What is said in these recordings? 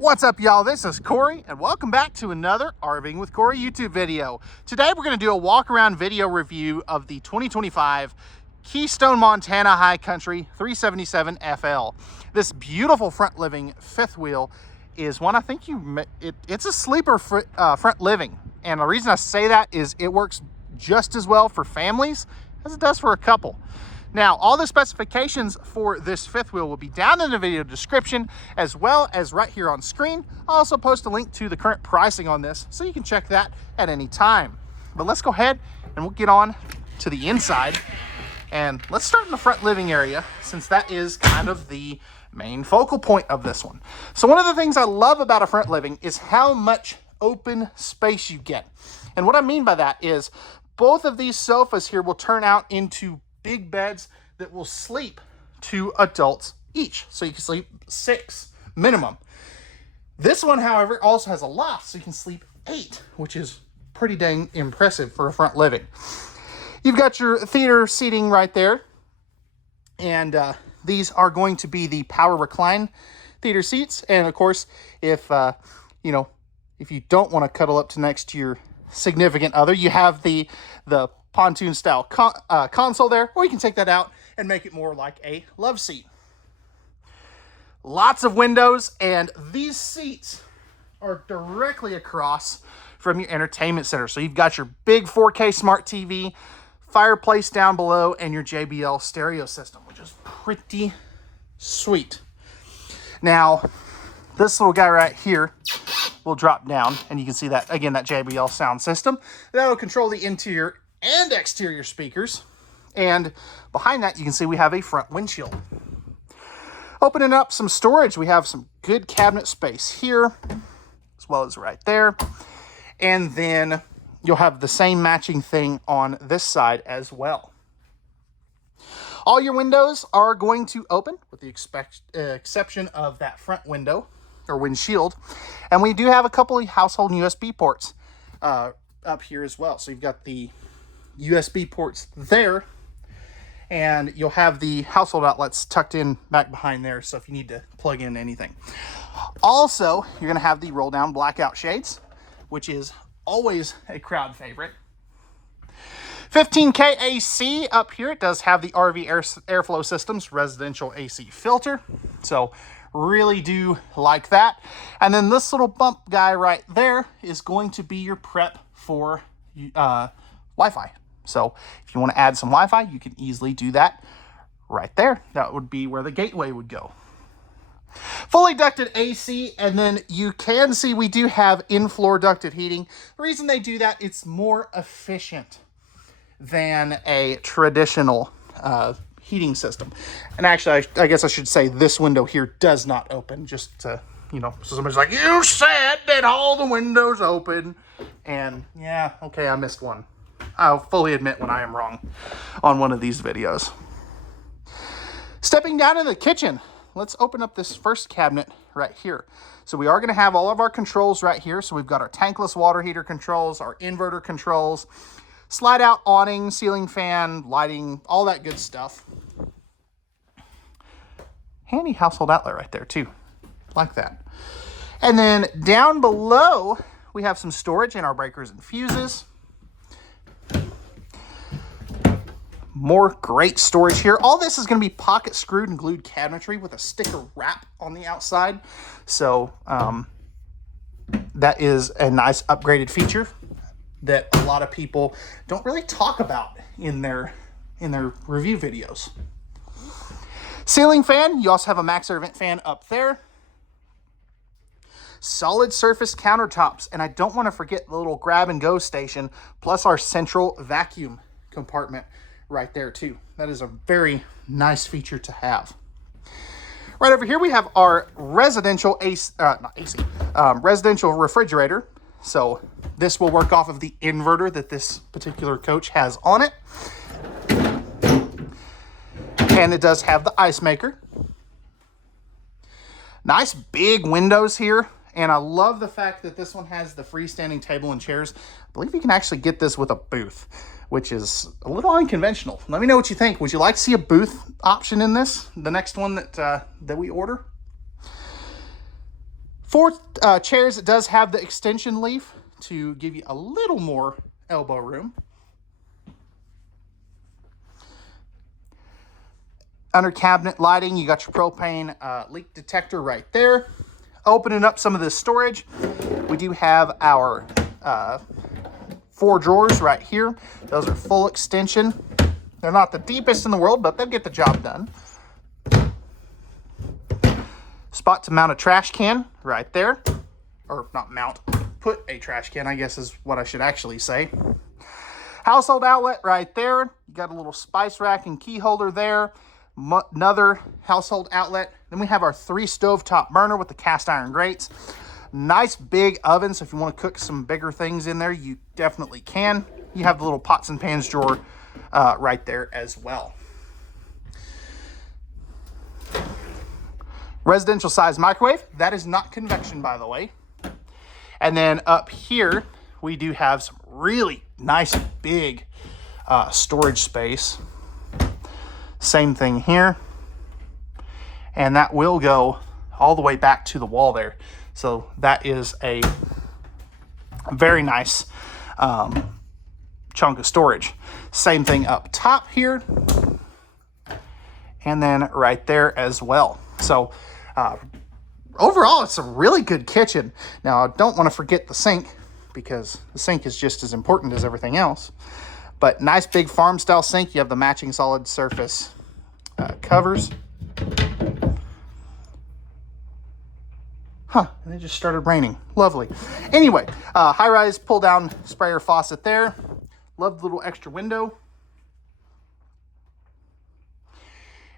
What's up, y'all? This is Cory, and welcome back to another RVing with Cory YouTube video. Today, we're going to do a walk-around video review of the 2025 Keystone, Montana High Country 377 FL. This beautiful front living fifth wheel is one I think it's a sleeper front living. And the reason I say that is it works just as well for families as it does for a couple. Now, all the specifications for this fifth wheel will be down in the video description, as well as right here on screen. I'll also post a link to the current pricing on this, so you can check that at any time. But let's go ahead and we'll get on to the inside. And let's start in the front living area, since that is kind of the main focal point of this one. So one of the things I love about a front living is how much open space you get. And what I mean by that is both of these sofas here will turn out into big beds that will sleep 2 adults each. So you can sleep 6 minimum. This one, however, also has a loft, so you can sleep 8, which is pretty dang impressive for a front living. You've got your theater seating right there. And these are going to be the power recline theater seats. And of course, if you don't want to cuddle up to next to your significant other, you have the pontoon style console there, or you can take that out and make it more like a love seat. Lots of windows, and these seats are directly across from your entertainment center. So you've got your big 4K smart TV, fireplace down below, and your JBL stereo system, which is pretty sweet. Now, this little guy right here will drop down, and you can see that, again, that JBL sound system. That'll control the interior and exterior speakers. And behind that, you can see we have a front windshield. Opening up some storage, we have some good cabinet space here, as well as right there. And then you'll have the same matching thing on this side as well. All your windows are going to open, with the exception of that front window or windshield. And we do have a couple of household USB ports up here as well. So you've got the USB ports there, and you'll have the household outlets tucked in back behind there, so if you need to plug in anything. Also, you're going to have the roll down blackout shades, which is always a crowd favorite. 15K AC up here. It does have the RV airflow systems residential AC filter, so really do like that. And then this little bump guy right there is going to be your prep for Wi-Fi. So if you want to add some Wi-Fi, you can easily do that right there. That would be where the gateway would go. Fully ducted AC, and then you can see we do have in-floor ducted heating. The reason they do that, it's more efficient than a traditional heating system. And actually, I guess I should say this window here does not open, just to, so somebody's like, you said that all the windows open. And yeah, okay, I missed one. I'll fully admit when I am wrong on one of these videos. Stepping down in the kitchen, let's open up this first cabinet right here. So we are going to have all of our controls right here. So we've got our tankless water heater controls, our inverter controls, slide out awning, ceiling fan, lighting, all that good stuff. Handy household outlet right there too, like that. And then down below, we have some storage in our breakers and fuses. More great storage here. All this is going to be pocket screwed and glued cabinetry with a sticker wrap on the outside. So that is a nice upgraded feature that a lot of people don't really talk about in their review videos. Ceiling fan. You also have a max air vent fan up there. Solid surface countertops. And I don't want to forget the little grab and go station, plus our central vacuum compartment right there too. That is a very nice feature to have. Right over here we have our residential residential refrigerator. So this will work off of the inverter that this particular coach has on it. And it does have the ice maker. Nice big windows here. And I love the fact that this one has the freestanding table and chairs. I believe you can actually get this with a booth, which is a little unconventional. Let me know what you think. Would you like to see a booth option in this, the next one that we order? For chairs, it does have the extension leaf to give you a little more elbow room. Under cabinet lighting, you got your propane leak detector right there. Opening up some of this storage, we do have our 4 drawers right here. Those are full extension. They're not the deepest in the world, but they'll get the job done. Spot to mount a trash can right there. Or not mount, put a trash can, I guess is what I should actually say. Household outlet right there. You got a little spice rack and key holder there. Another household outlet. Then we have our 3 stovetop burner with the cast iron grates. Nice big oven, so if you want to cook some bigger things in there, you definitely can. You have the little pots and pans drawer right there as well. Residential size microwave. That is not convection, by the way. And then up here, we do have some really nice big storage space. Same thing here. And that will go all the way back to the wall there. So that is a very nice chunk of storage. Same thing up top here. And then right there as well. So overall, it's a really good kitchen. Now, I don't want to forget the sink, because the sink is just as important as everything else. But nice big farm style sink. You have the matching solid surface covers. And it just started raining. Lovely. Anyway, high-rise pull-down sprayer faucet there. Love the little extra window.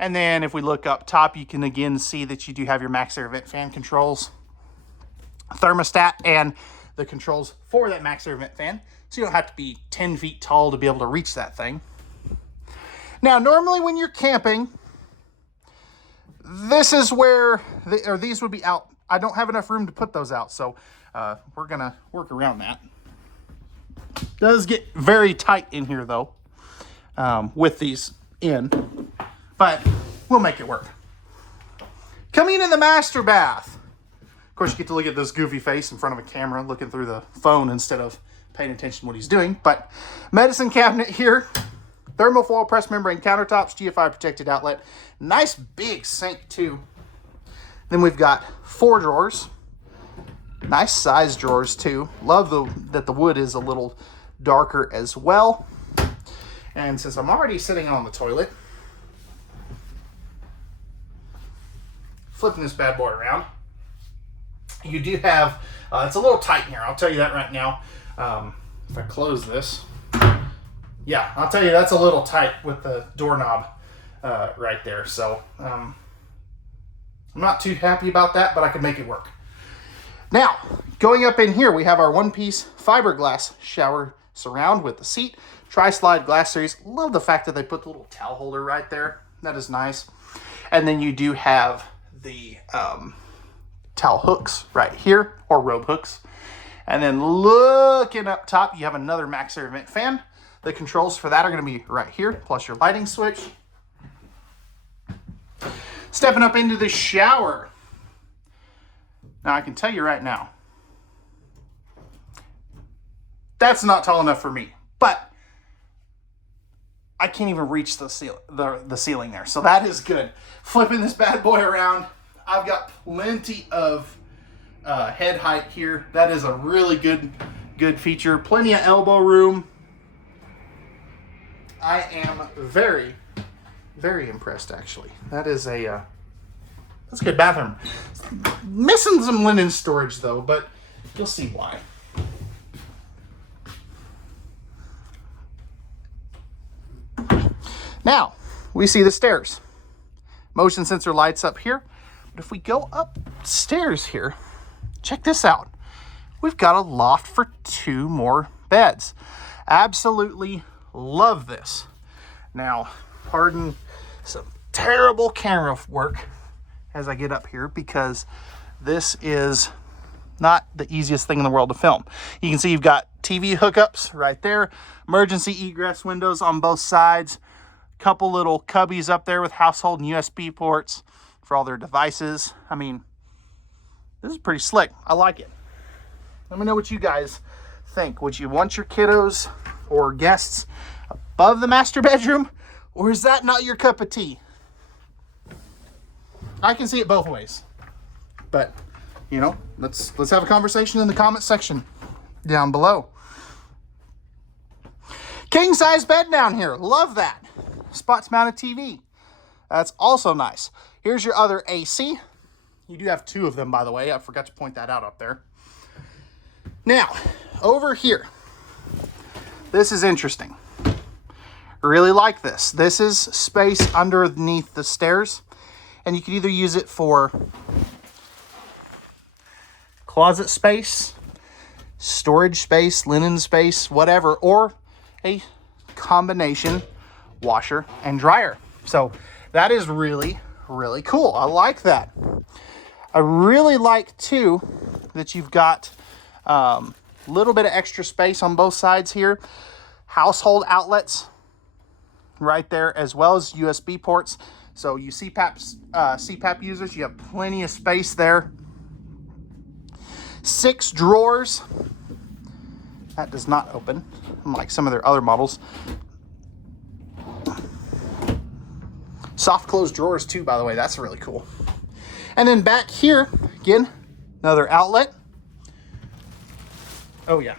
And then if we look up top, you can again see that you do have your max air vent fan controls, thermostat, and the controls for that max air vent fan. So you don't have to be 10 feet tall to be able to reach that thing. Now, normally when you're camping, this is where, these would be out. I don't have enough room to put those out, so we're gonna work around that. Does get very tight in here though, with these in, but we'll make it work. Coming in the master bath. Of course, you get to look at this goofy face in front of a camera, looking through the phone instead of paying attention to what he's doing. But medicine cabinet here, thermofoil press membrane countertops, GFI protected outlet, nice big sink too. Then we've got 4 drawers, nice size drawers too. Love that the wood is a little darker as well. And since I'm already sitting on the toilet, flipping this bad boy around, you do have, it's a little tight in here, I'll tell you that right now. If I close this, yeah, I'll tell you that's a little tight with the doorknob right there. So I'm not too happy about that, but I can make it work. Now, going up in here, we have our one-piece fiberglass shower surround with the seat, tri-slide glass series. Love the fact that they put the little towel holder right there. That is nice. And then you do have the towel hooks right here, or robe hooks. And then looking up top, you have another max air vent fan. The controls for that are going to be right here, plus your lighting switch. Stepping up into the shower. Now, I can tell you right now, that's not tall enough for me, but I can't even reach the ceiling there, so that is good. Flipping this bad boy around, I've got plenty of head height here. That is a really good feature. Plenty of elbow room. I am very, very impressed, actually. That's a good bathroom. Missing some linen storage, though, but you'll see why. Now, we see the stairs. Motion sensor lights up here. But if we go upstairs here, check this out. We've got a loft for 2 more beds. Absolutely love this. Now, pardon some terrible camera work as I get up here, because this is not the easiest thing in the world to film. You can see you've got TV hookups right there, emergency egress windows on both sides, couple little cubbies up there with household and USB ports for all their devices. I mean, This is pretty slick. I like it. Let me know what you guys think. Would you want your kiddos or guests above the master bedroom, or is that not your cup of tea? I can see it both ways, but you know, let's have a conversation in the comment section down below. King size bed down here. Love that. Spots mounted TV. That's also nice. Here's your other AC. You do have two of them, by the way. I forgot to point that out up there. Now, over here. This is interesting. Really like this. This is space underneath the stairs. And you can either use it for closet space, storage space, linen space, whatever, or a combination washer and dryer. So that is really, really cool. I like that. I really like too that you've got a little bit of extra space on both sides here. Household outlets right there, as well as USB ports. So you CPAP users, you have plenty of space there. 6 drawers. That does not open, unlike some of their other models. Soft close drawers too, by the way. That's really cool. And then back here, again, another outlet. Oh yeah.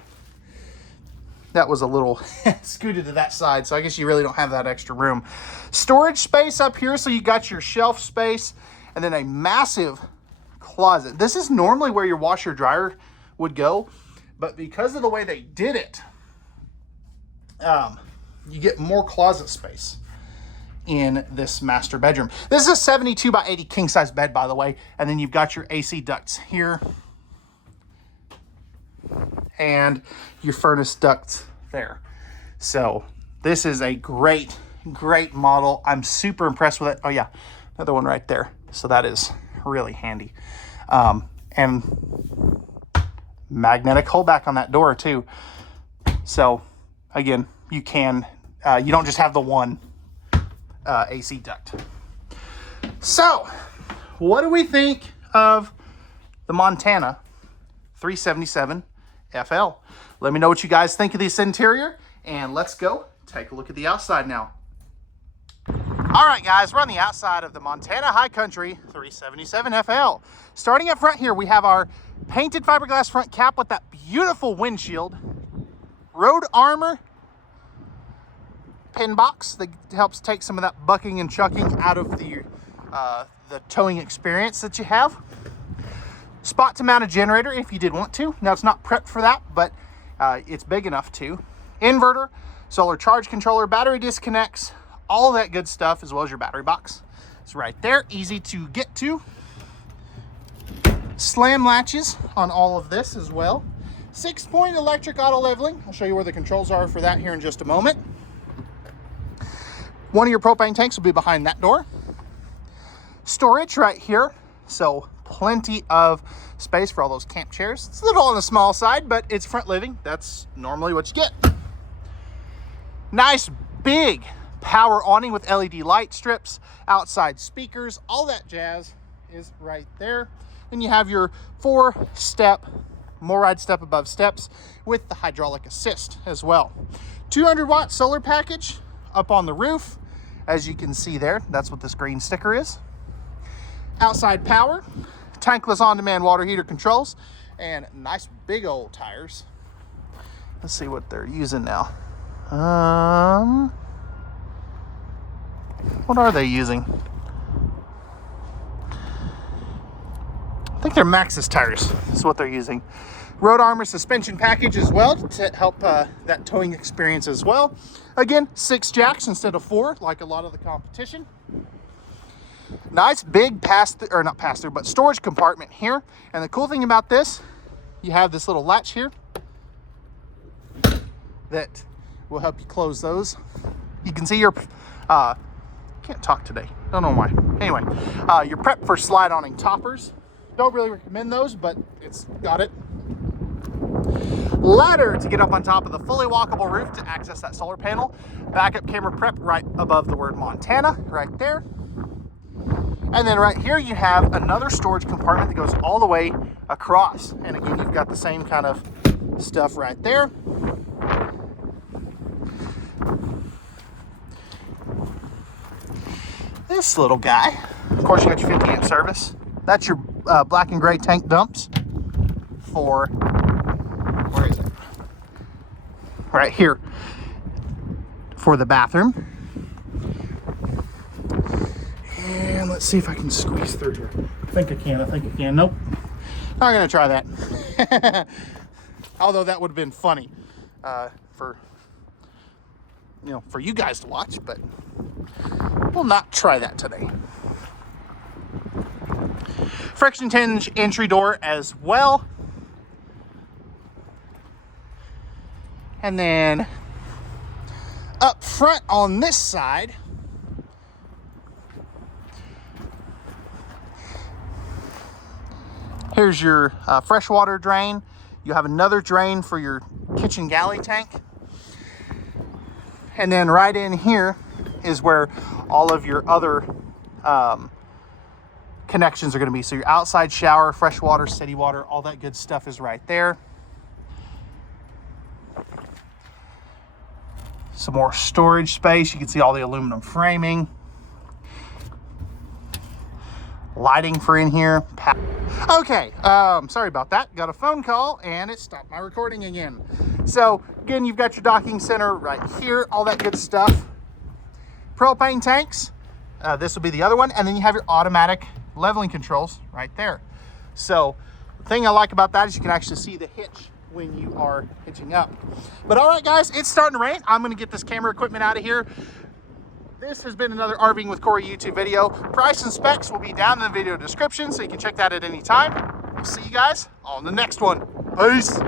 That was a little scooted to that side, so I guess you really don't have that extra room. Storage space up here, so you got your shelf space, and then a massive closet. This is normally where your washer dryer would go, but because of the way they did it, you get more closet space in this master bedroom. This is a 72 by 80 king size bed, by the way, and then you've got your AC ducts here and your furnace ducts there. So this is a great model. I'm super impressed with it. Oh yeah, another one right there. So that is really handy. And magnetic holdback on that door too. So again, you can, you don't just have the one AC duct. So what do we think of the Montana 377 FL? Let me know what you guys think of this interior, and let's go take a look at the outside now. All right, guys, we're on the outside of the Montana High Country 377 FL. Starting up front here, we have our painted fiberglass front cap with that beautiful windshield, road armor pin box that helps take some of that bucking and chucking out of the towing experience that you have. Spot to mount a generator if you did want to. Now it's not prepped for that, but it's big enough to. Inverter, solar charge controller, battery disconnects, all that good stuff, as well as your battery box. It's right there, easy to get to. Slam latches on all of this as well. 6-point electric auto leveling. I'll show you where the controls are for that here in just a moment. One of your propane tanks will be behind that door. Storage right here, so plenty of space for all those camp chairs. It's a little on the small side, but it's front living. That's normally what you get. Nice big power awning with LED light strips, outside speakers, all that jazz is right there. Then you have your 4-step, more ride step above steps with the hydraulic assist as well. 200-watt solar package up on the roof. As you can see there, that's what this green sticker is. Outside power, tankless on-demand water heater controls, and nice big old tires. Let's see what they're using now. What are they using? I think they're Maxxis tires is what they're using. Road armor suspension package as well to help that towing experience as well. Again, 6 jacks instead of 4, like a lot of the competition. Nice big storage compartment here. And the cool thing about this, you have this little latch here that will help you close those. You can see your, can't talk today, don't know why. Anyway, you're prepped for slide-awning toppers. Don't really recommend those, but it's got it. Ladder to get up on top of the fully walkable roof to access that solar panel. Backup camera prep right above the word Montana, right there. And then right here you have another storage compartment that goes all the way across. And again, you've got the same kind of stuff right there. This little guy, of course, you got your 50 amp service. That's your black and gray tank dumps for, where is it? Right here, for the bathroom. And let's see if I can squeeze through here. I think I can. Nope. Not gonna try that. Although that would have been funny for you guys to watch, but we'll not try that today. Friction hinge entry door as well. And then up front on this side, here's your freshwater drain. You have another drain for your kitchen galley tank. And then right in here is where all of your other connections are going to be. So your outside shower, fresh water, city water, all that good stuff is right there. Some more storage space. You can see all the aluminum framing. Lighting for in here. Okay, sorry about that. Got a phone call and it stopped my recording again. So again, you've got your docking center right here, all that good stuff. Propane tanks. This will be the other one. And then you have your automatic leveling controls right there. So the thing I like about that is you can actually see the hitch when you are hitching up. But all right, guys, it's starting to rain. I'm going to get this camera equipment out of here. This has been another RVing with Cory YouTube video. Price and specs will be down in the video description, so you can check that at any time. We'll see you guys on the next one. Peace.